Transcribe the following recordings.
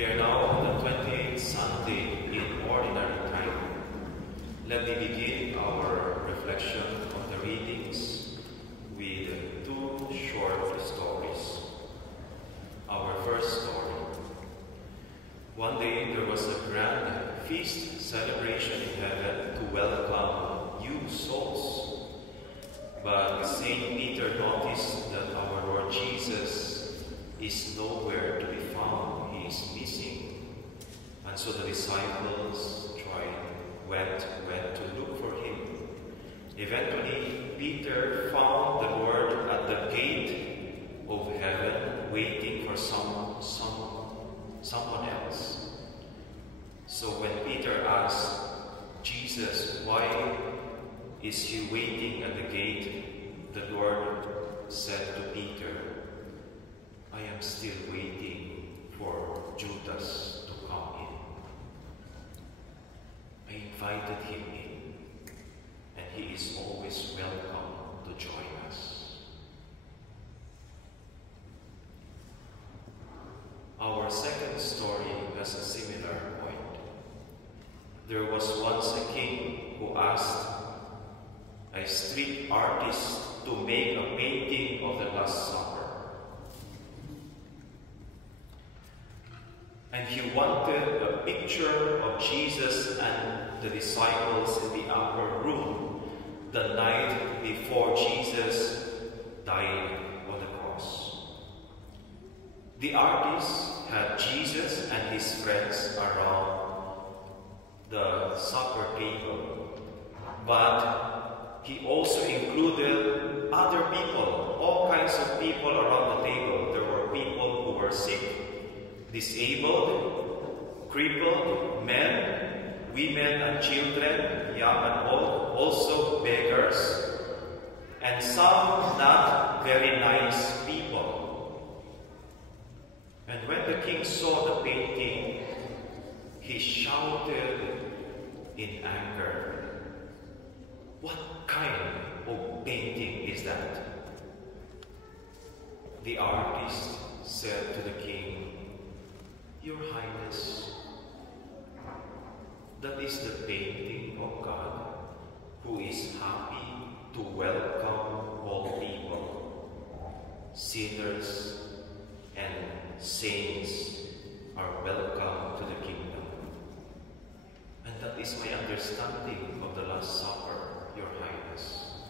We are now on the 28th Sunday in Ordinary Time. Let me begin our reflection on the readings with two short stories. Our first story. One day there was a grand feast celebration in heaven to welcome new souls. But Saint Peter noticed that our Lord Jesus is nowhere to be found. He is missing. And so the disciples went to look for him. Eventually, Peter found the Lord at the gate of heaven, waiting for someone else. So when Peter asked Jesus, why is he waiting at the gate? The Lord said to Peter, I am still waiting for Judas to come in. I invited him in, and he is always welcome to join us. Our second story has a similar point. There was once a king who asked a street artist to make a painting of the Last Supper. And he wanted a picture of Jesus and the disciples in the upper room the night before Jesus died on the cross. The artist had Jesus and his friends around the supper table, but he also included other people, all kinds of people around the table. There were people who were sick, disabled, crippled, men, women and children, young and old, also beggars, and some not very nice people. And when the king saw the painting, he shouted in anger, "What kind of painting is that?" The artist said to the king, "Your Highness, that is the painting of God, who is happy to welcome all people. Sinners and saints are welcome to the kingdom. And that is my understanding of the Last Supper, Your Highness.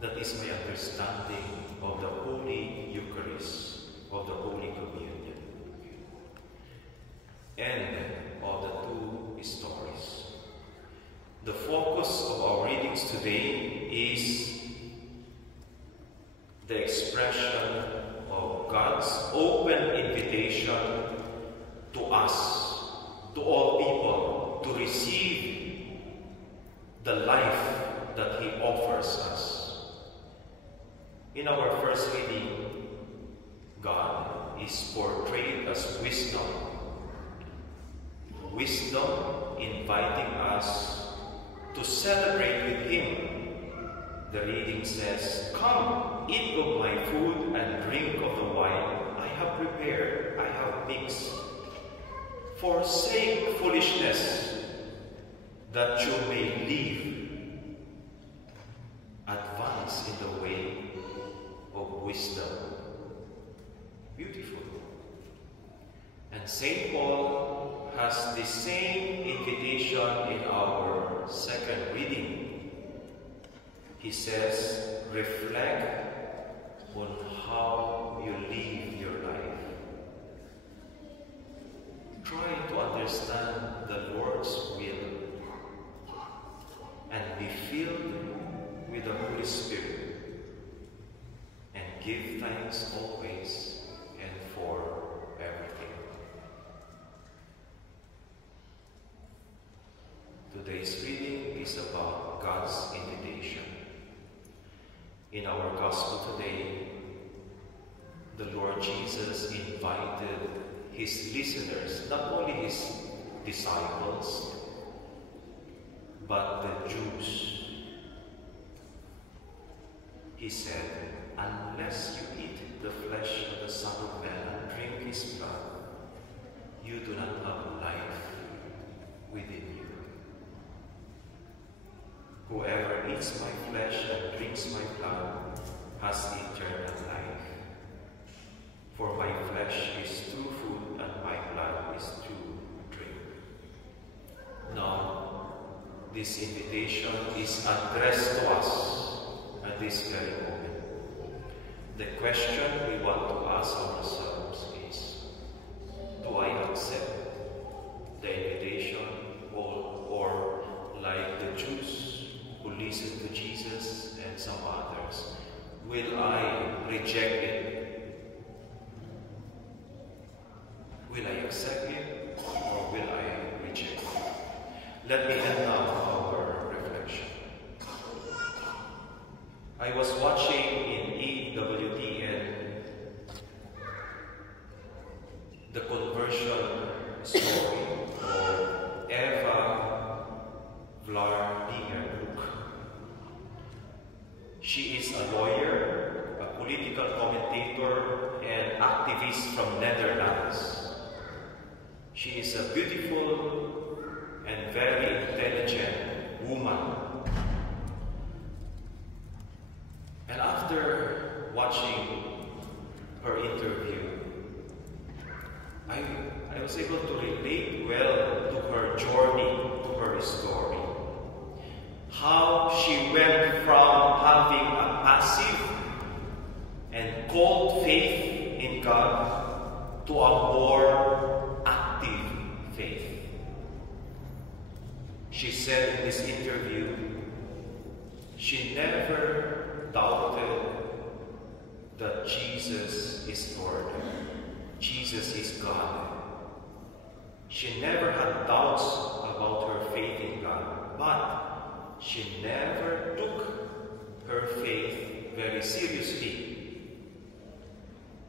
That is my understanding of the Holy Eucharist, of the Holy Communion." End of the two stories. The focus of our readings today is the expression of God's open invitation to us, to all people, to receive the life that He offers us. In our first reading, God is portrayed as wisdom. Wisdom inviting us to celebrate with Him. The reading says, "Come, eat of my food and drink of the wine I have prepared, I have mixed. Forsake foolishness, that you may live. Advance in the way of wisdom." Beautiful. And St. Paul has the same invitation in our second reading. He says, reflect on how you live your life. Try to understand the Lord's will and be filled with the Holy Spirit, and give thanks always and for everything. Today's reading is about God's invitation. In our Gospel today, the Lord Jesus invited His listeners, not only His disciples, but the Jews. He said, "Unless you eat the flesh of the Son of Man and drink His blood, you do not eats my flesh and drinks my blood has eternal life. For my flesh is true food and my blood is true drink. Now, this invitation is addressed to us at this very moment. The question we want to ask ourselves is, do I accept the invitation or like the Jews who listened to Jesus and some others, will I reject it? Will I accept it or will I reject it? Let me end now our reflection. I was watching in EWTN the conversion story of Eva Vlaardingerbroek. She is a lawyer, a political commentator, and activist from Netherlands. She is a beautiful and very intelligent woman. And after watching her interview, I was able to relate well to her journey, to her story. How she went from having a passive and cold faith in God to a more active faith. She said in this interview, she never doubted that Jesus is Lord. Jesus is God. She never had doubts about her faith in God, but she never took her faith very seriously.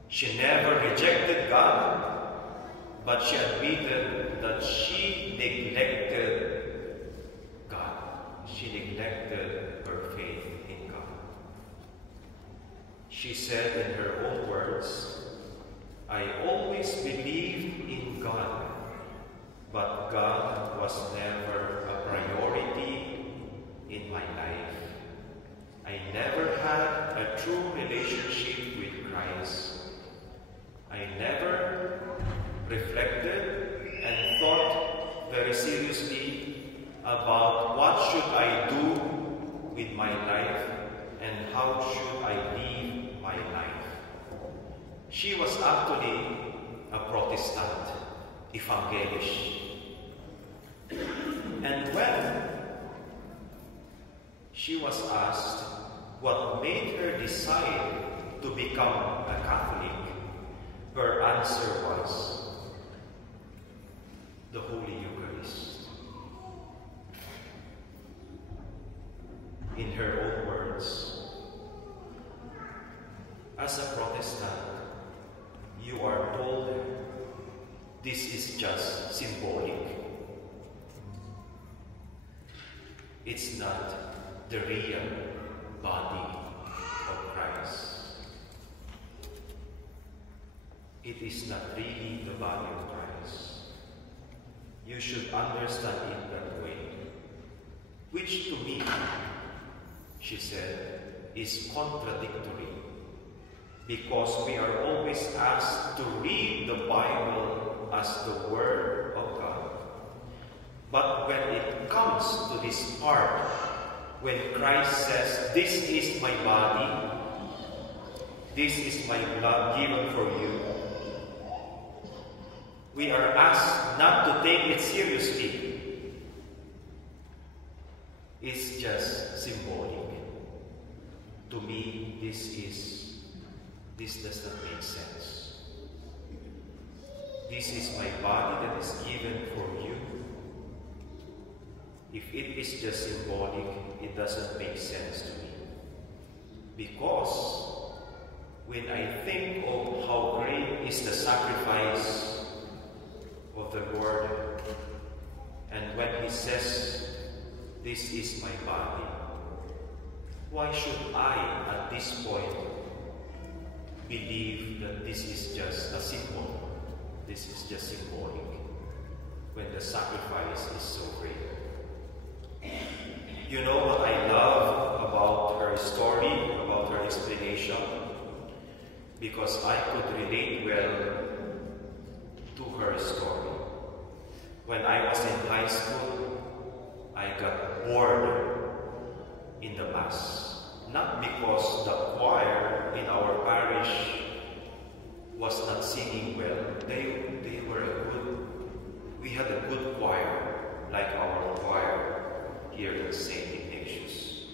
She never rejected God, but she admitted that she neglected God. She neglected her faith in God. She said in her own words, I always believed in God, but God was never a priority in my life. I never had a true relationship with Christ. I never reflected and thought very seriously about what should I do with my life and how should I live my life. She was actually a Protestant, evangelisch. And when she was asked what made her decide to become a Catholic, her answer was the Holy Eucharist. In her own words, as a Protestant, you are told this is just symbolic. It's not the real body of Christ. It is not really the body of Christ. You should understand it that way. Which to me, she said, is contradictory. Because we are always asked to read the Bible as the Word of God. But when it comes to this part, when Christ says, this is my body, this is my blood given for you, we are asked not to take it seriously. It's just symbolic. To me, this does not make sense. This is my body that is given for you. If it is just symbolic, it doesn't make sense to me. Because when I think of how great is the sacrifice of the Lord, and when He says, this is my body, why should I, at this point, believe that this is just a symbol? This is just symbolic, when the sacrifice is so great. You know what I love her story, about her explanation, because I could relate well to her story. When I was in high school, I got bored in the Mass. Not because the choir in our parish was not singing well. We had a good choir, like our choir here at St. Ignatius.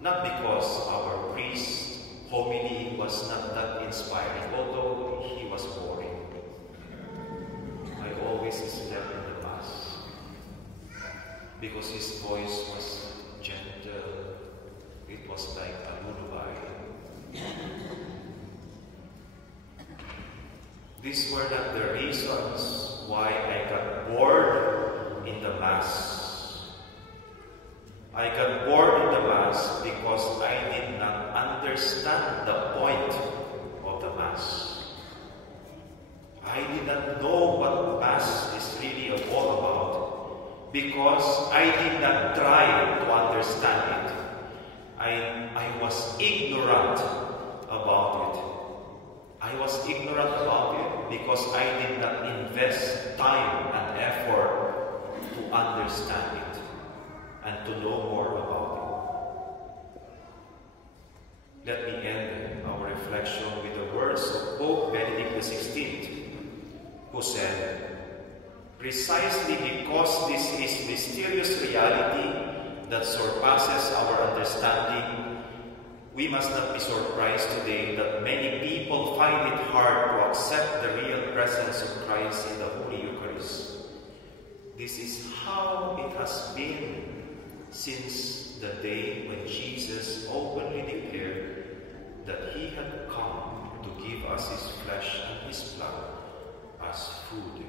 Not because our priest homily was not that inspiring, although he was boring. I always slept in the Mass because his voice was gentle. It was like a lullaby. These were not the reasons why I got bored in the Mass. I got bored in the Mass because I did not understand the point of the Mass. I did not know what Mass is really all about because I did not try to understand it. I was ignorant about it. I was ignorant about it because I did not invest time and effort to understand it and to know more about it. Let me end our reflection with the words of Pope Benedict XVI, who said, "Precisely because this is mysterious reality that surpasses our understanding, we must not be surprised today that many people find it hard to accept the real presence of Christ in the Holy Eucharist. This is how it has been since the day when Jesus openly declared that he had come to give us his flesh and his blood as food."